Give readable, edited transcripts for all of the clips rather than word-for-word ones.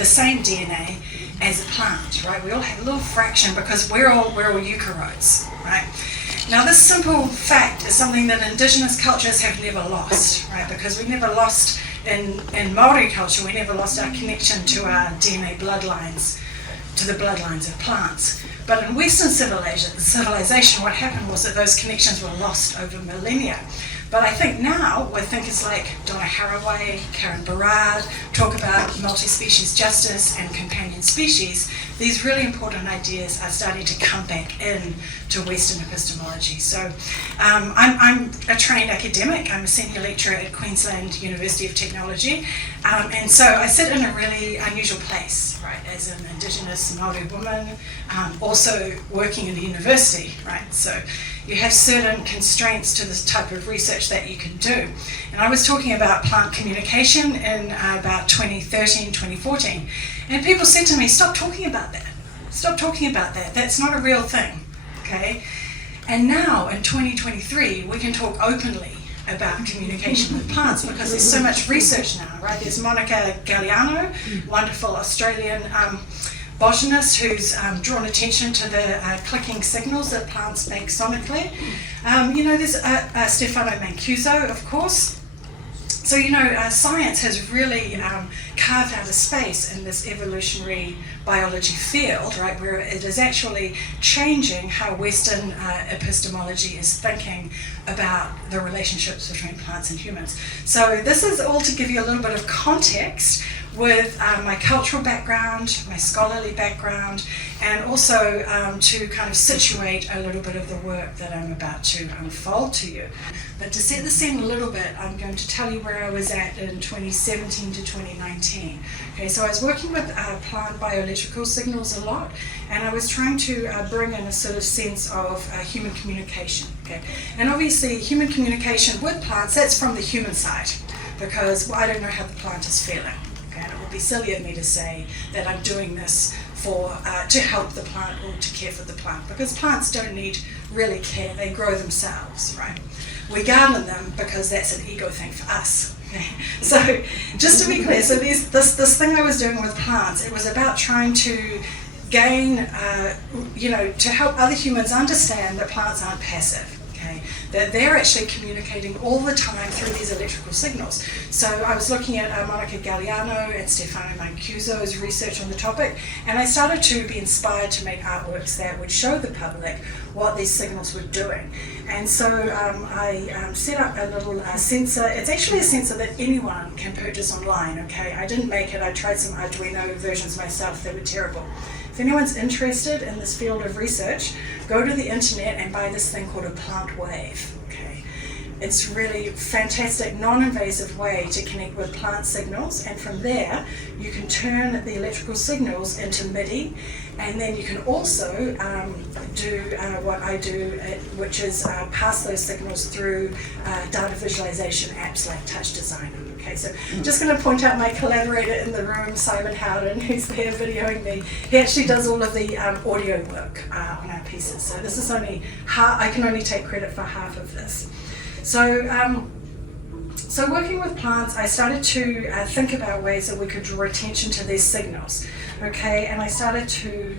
the same DNA as a plant, right? We all have a little fraction because we're all eukaryotes, right? Now this simple fact is something that indigenous cultures have never lost, right? Because we never lost in Māori culture, we never lost our connection to our DNA bloodlines, to the bloodlines of plants. But in Western civilization, what happened was that those connections were lost over millennia. But I think now, where thinkers like Donna Haraway, Karen Barad talk about multi-species justice and companion species, these really important ideas are starting to come back in to Western epistemology. So I'm a trained academic. I'm a senior lecturer at Queensland University of Technology. And so I sit in a really unusual place, right, as an Indigenous Māori woman, also working in a university, right? So you have certain constraints to this type of research that you can do. And I was talking about plant communication in about 2013, 2014. And people said to me, stop talking about that. Stop talking about that. That's not a real thing, okay? And now in 2023, we can talk openly about communication with plants because there's so much research now, right? There's Monica Galliano, wonderful Australian botanist who's drawn attention to the clicking signals that plants make sonically. There's Stefano Mancuso, of course. So, science has really carved out a space in this evolutionary biology field, right, where it is actually changing how Western epistemology is thinking about the relationships between plants and humans. So this is all to give you a little bit of context with my cultural background, my scholarly background, and also to kind of situate a little bit of the work that I'm about to unfold to you. But to set the scene a little bit, I'm going to tell you where I was at in 2017 to 2019. Okay, so I was working with plant bioelectrical signals a lot, and I was trying to bring in a sort of sense of human communication. Okay, and obviously human communication with plants, that's from the human side, because I don't know how the plant is feeling. Okay, and it would be silly of me to say that I'm doing this to help the plant or to care for the plant, because plants don't need really care, they grow themselves, right? We garden them because that's an ego thing for us. So just to be clear, so this thing I was doing with plants, it was about trying to gain, to help other humans understand that plants aren't passive. Okay, that they're actually communicating all the time through these electrical signals. So I was looking at Monica Galliano and Stefano Mancuso's research on the topic, and I started to be inspired to make artworks that would show the public what these signals were doing. And so I set up a little sensor. It's actually a sensor that anyone can purchase online, okay? I didn't make it, I tried some Arduino versions myself, they were terrible. If anyone's interested in this field of research, go to the internet and buy this thing called a plant wave. Okay, it's really fantastic, non-invasive way to connect with plant signals, and from there you can turn the electrical signals into MIDI, and then you can also do what I do, which is pass those signals through data visualization apps like Touch Designer. Okay, so I'm just going to point out my collaborator in the room, Simon Howden, who's there videoing me. He actually does all of the audio work on our pieces. So this is only half, I can only take credit for half of this. So working with plants, I started to think about ways that we could draw attention to these signals. Okay, and I started to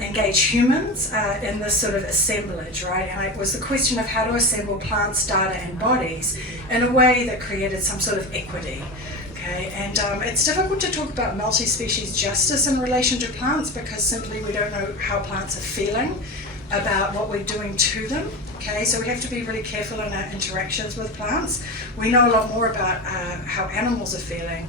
engage humans in this sort of assemblage, right? And it was the question of how to assemble plants, data, and bodies in a way that created some sort of equity. Okay, and it's difficult to talk about multi-species justice in relation to plants because simply we don't know how plants are feeling about what we're doing to them. Okay, so we have to be really careful in our interactions with plants. We know a lot more about how animals are feeling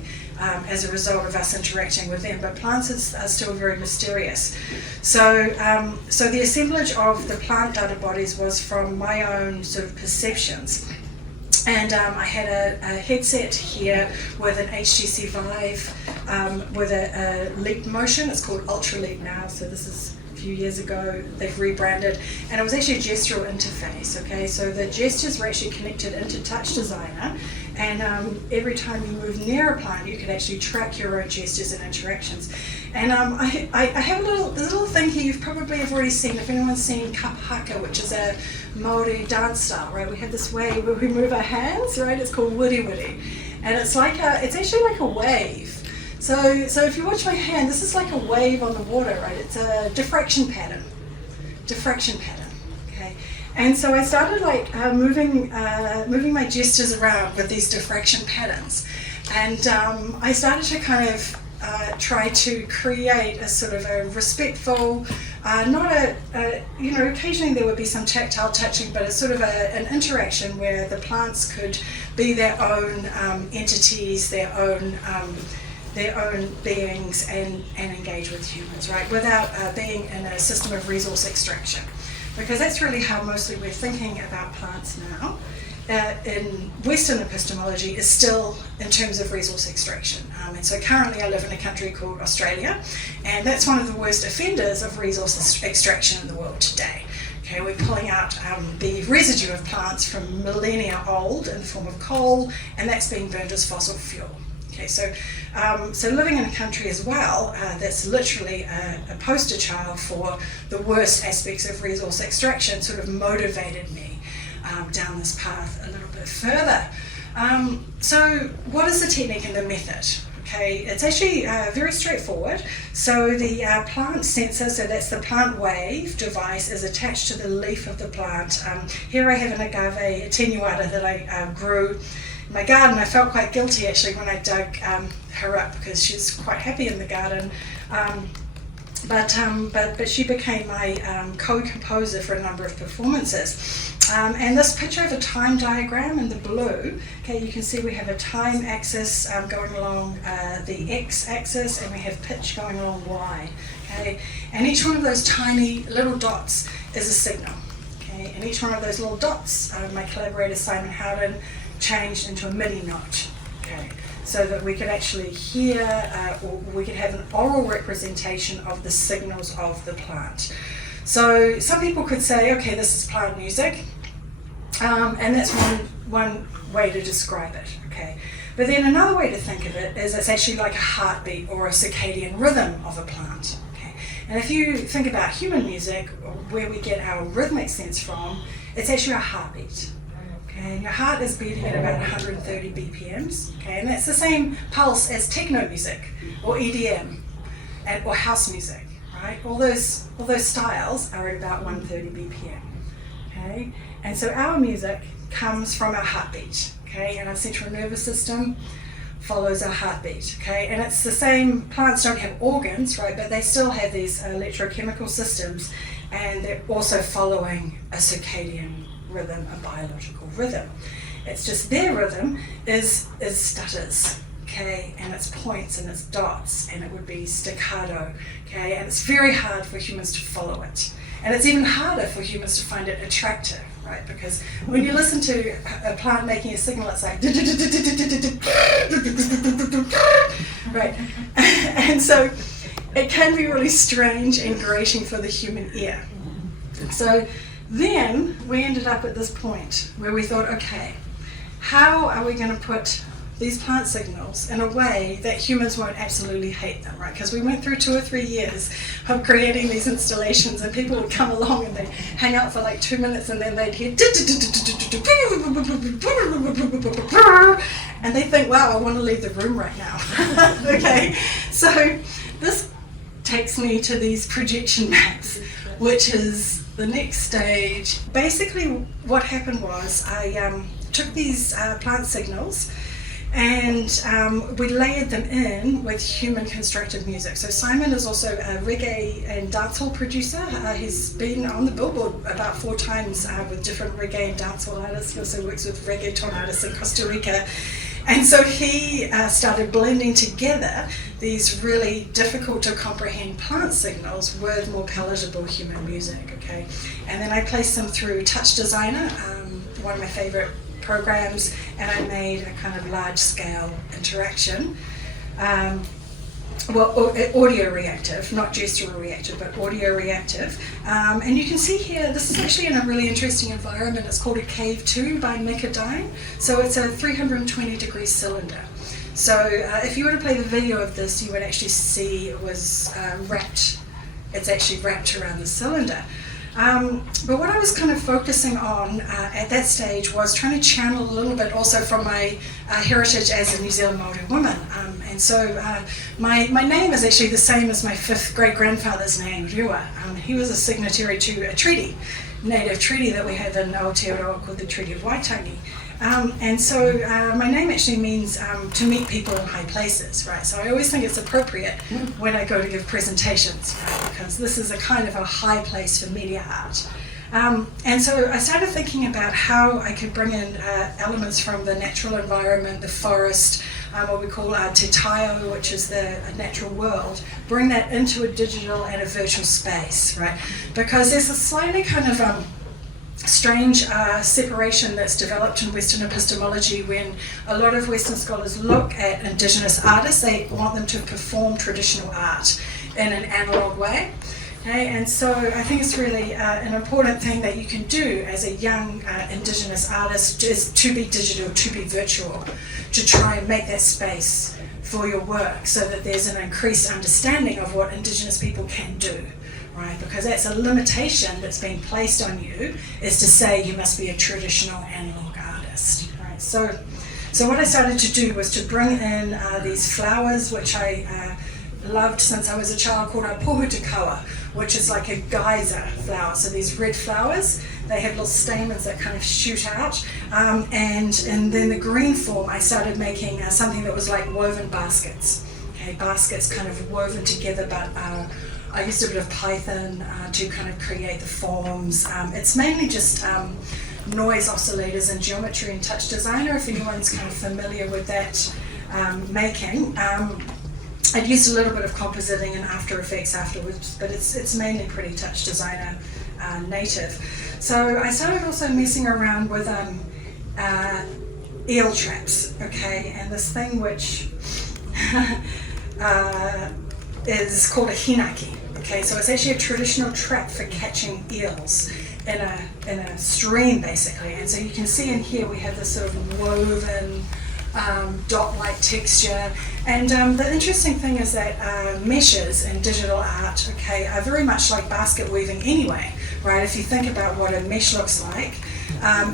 as a result of us interacting with them, but plants are still very mysterious. So the assemblage of the plant data bodies was from my own sort of perceptions. And I had a headset here with an HTC Vive with a leap motion. It's called Ultra Leap now, so this is a few years ago. They've rebranded, and it was actually a gestural interface. Okay, so the gestures were actually connected into Touch Designer, and every time you move near a plant, you could actually track your own gestures and interactions. And I have this little thing here you probably have already seen, if anyone's seen Kapa Haka, which is a Māori dance style, right? We have this way where we move our hands, right? It's called wiri wiri. And it's actually like a wave. So if you watch my hand, this is like a wave on the water, right? It's a diffraction pattern. Okay. And so I started like moving my gestures around with these diffraction patterns, and I started to kind of try to create a sort of a respectful, occasionally there would be some tactile touching, but it's sort of an interaction where the plants could be their own entities, their own beings, and engage with humans, right, without being in a system of resource extraction. Because that's really how mostly we're thinking about plants now. In Western epistemology is still in terms of resource extraction. And so currently I live in a country called Australia, and that's one of the worst offenders of resource extraction in the world today. Okay, we're pulling out the residue of plants from millennia old in the form of coal, and that's being burned as fossil fuel. Okay, so living in a country as well that's literally a poster child for the worst aspects of resource extraction sort of motivated me down this path a little bit further. So what is the technique and the method? Okay, it's actually very straightforward. So the plant sensor, so that's the plant wave device, is attached to the leaf of the plant. Here I have an agave attenuata that I grew in my garden. I felt quite guilty actually when I dug her up because she's quite happy in the garden. But she became my co-composer for a number of performances. And this picture of a time diagram in the blue, okay, you can see we have a time axis going along the x-axis, and we have pitch going along y. Okay, and each one of those tiny little dots is a signal. Okay, and each one of those little dots, my collaborator Simon Howden changed into a MIDI note. Okay, so that we could actually hear, or we could have an oral representation of the signals of the plant. So some people could say, okay, this is plant music, and that's one way to describe it, okay. But then another way to think of it is it's actually like a heartbeat or a circadian rhythm of a plant, okay. And if you think about human music, where we get our rhythmic sense from, it's actually a heartbeat. Okay, and your heart is beating at about 130 BPMs, okay, and that's the same pulse as techno music or EDM or house music, right? All those styles are at about 130 BPM, okay? And so our music comes from our heartbeat, okay, and our central nervous system follows our heartbeat, okay, and it's the same. Plants don't have organs, right, but they still have these electrochemical systems, and they're also following a circadian rhythm, a biological rhythm. It's just their rhythm is stutters, okay, and it's points and it's dots, and it would be staccato, okay, and it's very hard for humans to follow it, and it's even harder for humans to find it attractive, right, because when you listen to a plant making a signal, it's like right, and so it can be really strange and grating for the human ear. So then we ended up at this point where we thought, okay, how are we going to put these plant signals in a way that humans won't absolutely hate them, right? Because we went through 2 or 3 years of creating these installations, and people would come along and they'd hang out for like 2 minutes, and then they'd hear and they think, wow, I want to leave the room right now. Okay, so this takes me to these projection maps, which is the next stage. Basically what happened was I took these plant signals and we layered them in with human constructed music. So Simon is also a reggae and dancehall producer. He's been on the Billboard about 4 times with different reggae and dancehall artists. He also works with reggaeton artists in Costa Rica. And so he started blending together these really difficult to comprehend plant signals with more palatable human music, okay? And then I placed them through Touch Designer, one of my favorite programs, and I made a kind of large-scale interaction. Audio reactive, not gestural reactive, but audio reactive. And you can see here, this is actually in a really interesting environment. It's called a Cave 2 by Mikadine. So it's a 320-degree cylinder. So if you were to play the video of this, you would actually see it was wrapped. It's actually wrapped around the cylinder. But what I was kind of focusing on at that stage was trying to channel a little bit also from my heritage as a New Zealand Māori woman. And so my name is actually the same as my fifth great-grandfather's name, Rewa. He was a signatory to a treaty, native treaty that we have in Aotearoa called the Treaty of Waitangi. And so my name actually means to meet people in high places, right? So I always think it's appropriate when I go to give presentations, right? Because this is a kind of a high place for media art. And so I started thinking about how I could bring in elements from the natural environment, the forest, what we call te taio, which is the natural world, bring that into a digital and a virtual space, right? Because there's a slightly kind of strange separation that's developed in Western epistemology when a lot of Western scholars look at Indigenous artists. They want them to perform traditional art in an analogue way. Okay? And so I think it's really an important thing that you can do as a young Indigenous artist is to be digital, to be virtual, to try and make that space for your work so that there's an increased understanding of what Indigenous people can do. Right, because that's a limitation that's been placed on you, is to say you must be a traditional analog artist. Right, so what I started to do was to bring in these flowers, which I loved since I was a child, called a pohutakawa, which is like a geyser flower. So these red flowers, they have little stamens that kind of shoot out, and then the green form, I started making something that was like woven baskets. Okay, baskets kind of woven together, but I used a bit of Python to kind of create the forms. It's mainly just noise oscillators and geometry and touch designer, if anyone's kind of familiar with that making. I'd used a little bit of compositing and After Effects afterwards, but it's mainly pretty touch designer native. So I started also messing around with eel traps, okay, and this thing which is called a hinaki. Okay, so it's actually a traditional trap for catching eels in a stream, basically. And so you can see in here we have this sort of woven dot-like texture. And the interesting thing is that meshes in digital art, okay, are very much like basket weaving anyway, right? If you think about what a mesh looks like,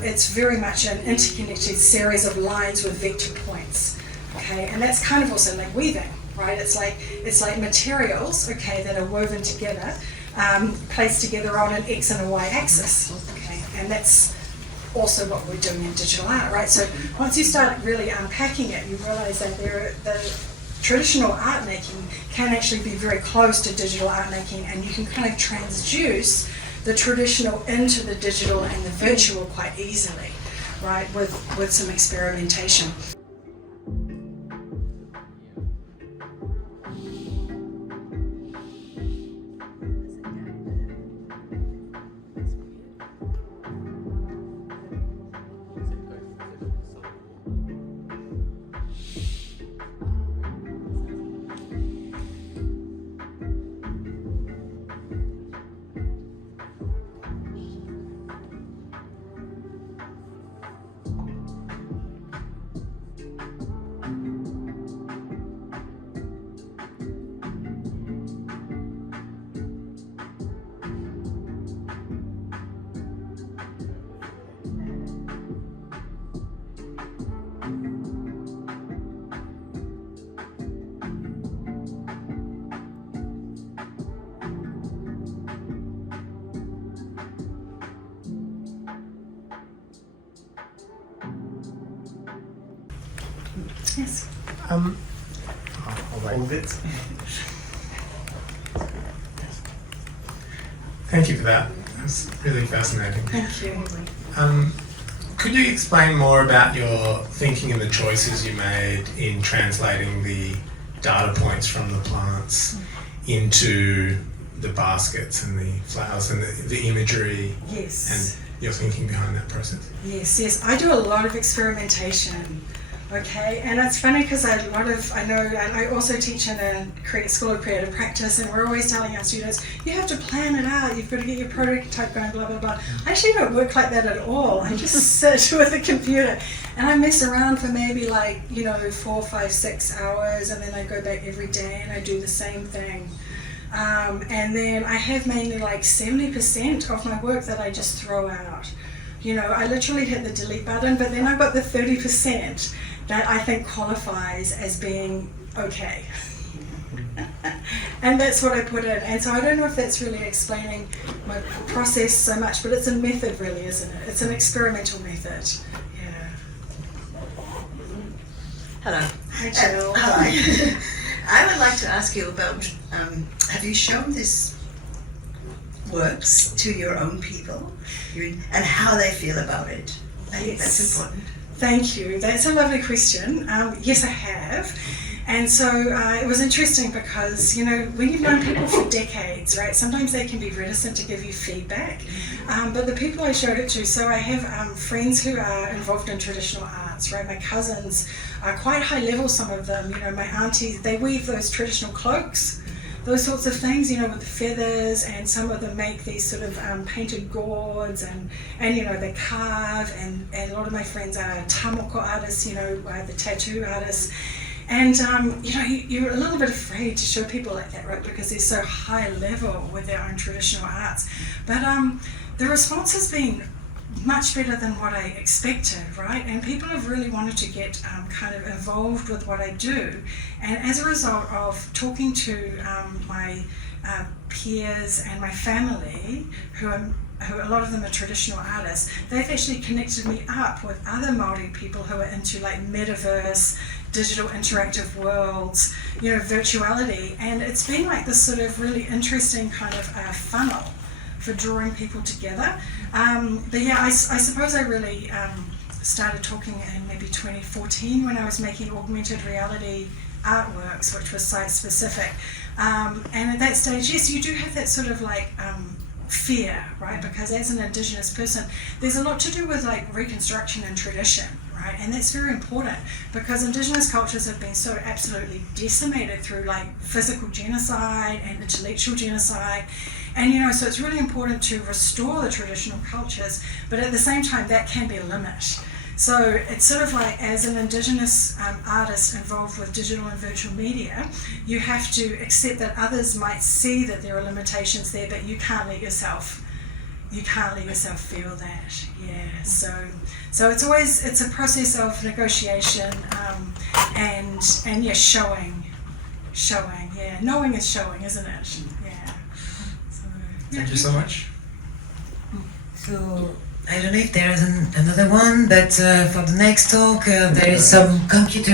it's very much an interconnected series of lines with vector points, okay? And that's kind of also like weaving. Right, it's like materials, okay, that are woven together, placed together on an X and a Y axis, okay, and that's also what we're doing in digital art, right? So once you start really unpacking it, you realise that the traditional art making can actually be very close to digital art making, and you can kind of transduce the traditional into the digital and the virtual quite easily, right, with some experimentation. Yes. I'll wait. All of it. Thank you for that. That's really fascinating. Thank you. Could you explain more about your thinking and the choices you made in translating the data points from the plants into the baskets and the flowers and the imagery? Yes. And your thinking behind that process? Yes. I do a lot of experimentation. Okay, and it's funny because I also teach in a school of creative practice, and we're always telling our students, you have to plan it out, you've got to get your prototype going, blah, blah, blah. I actually don't work like that at all. I just sit with a computer and I mess around for maybe 4, 5, 6 hours, and then I go back every day and I do the same thing. And then I have mainly like 70% of my work that I just throw out. You know, I literally hit the delete button, but then I've got the 30% that I think qualifies as being okay. And that's what I put in. And so I don't know if that's really explaining my process so much, but it's a method really, isn't it? It's an experimental method. Yeah. Hello. Hi, Jill. Hi. I would like to ask you about, have you shown this works to your own people and how they feel about it? I think that's important. Thank you. That's a lovely question. Yes, I have. And so it was interesting because, you know, when you've known people for decades, right, sometimes they can be reticent to give you feedback. But the people I showed it to, so I have friends who are involved in traditional arts, right? My cousins are quite high level, some of them. You know, my aunties, they weave those traditional cloaks, those sorts of things, you know, with the feathers, and some of them make these sort of painted gourds, and you know, they carve, and a lot of my friends are tamoko artists, you know, the tattoo artists. And, you know, you're a little bit afraid to show people like that, right, because they're so high level with their own traditional arts. But the response has been much better than what I expected, right? And people have really wanted to get kind of involved with what I do. And as a result of talking to my peers and my family, who a lot of them are traditional artists, they've actually connected me up with other Māori people who are into like metaverse, digital interactive worlds, you know, virtuality. And it's been like this sort of really interesting kind of funnel for drawing people together. But yeah, I suppose I really started talking in maybe 2014 when I was making augmented reality artworks, which was site specific. And at that stage, yes, you do have that sort of like fear, right? Because as an Indigenous person, there's a lot to do with like reconstruction and tradition, right? And that's very important because Indigenous cultures have been so absolutely decimated through like physical genocide and intellectual genocide. And you know, so it's really important to restore the traditional cultures, but at the same time, that can be a limit. So it's sort of like, as an Indigenous artist involved with digital and virtual media, you have to accept that others might see that there are limitations there, but you can't let yourself feel that. Yeah. So it's always, it's a process of negotiation and yeah, showing. Yeah, knowing is showing, isn't it? Yeah. So, yeah. Thank you so much. So I don't know if there is another one, but for the next talk there is some computer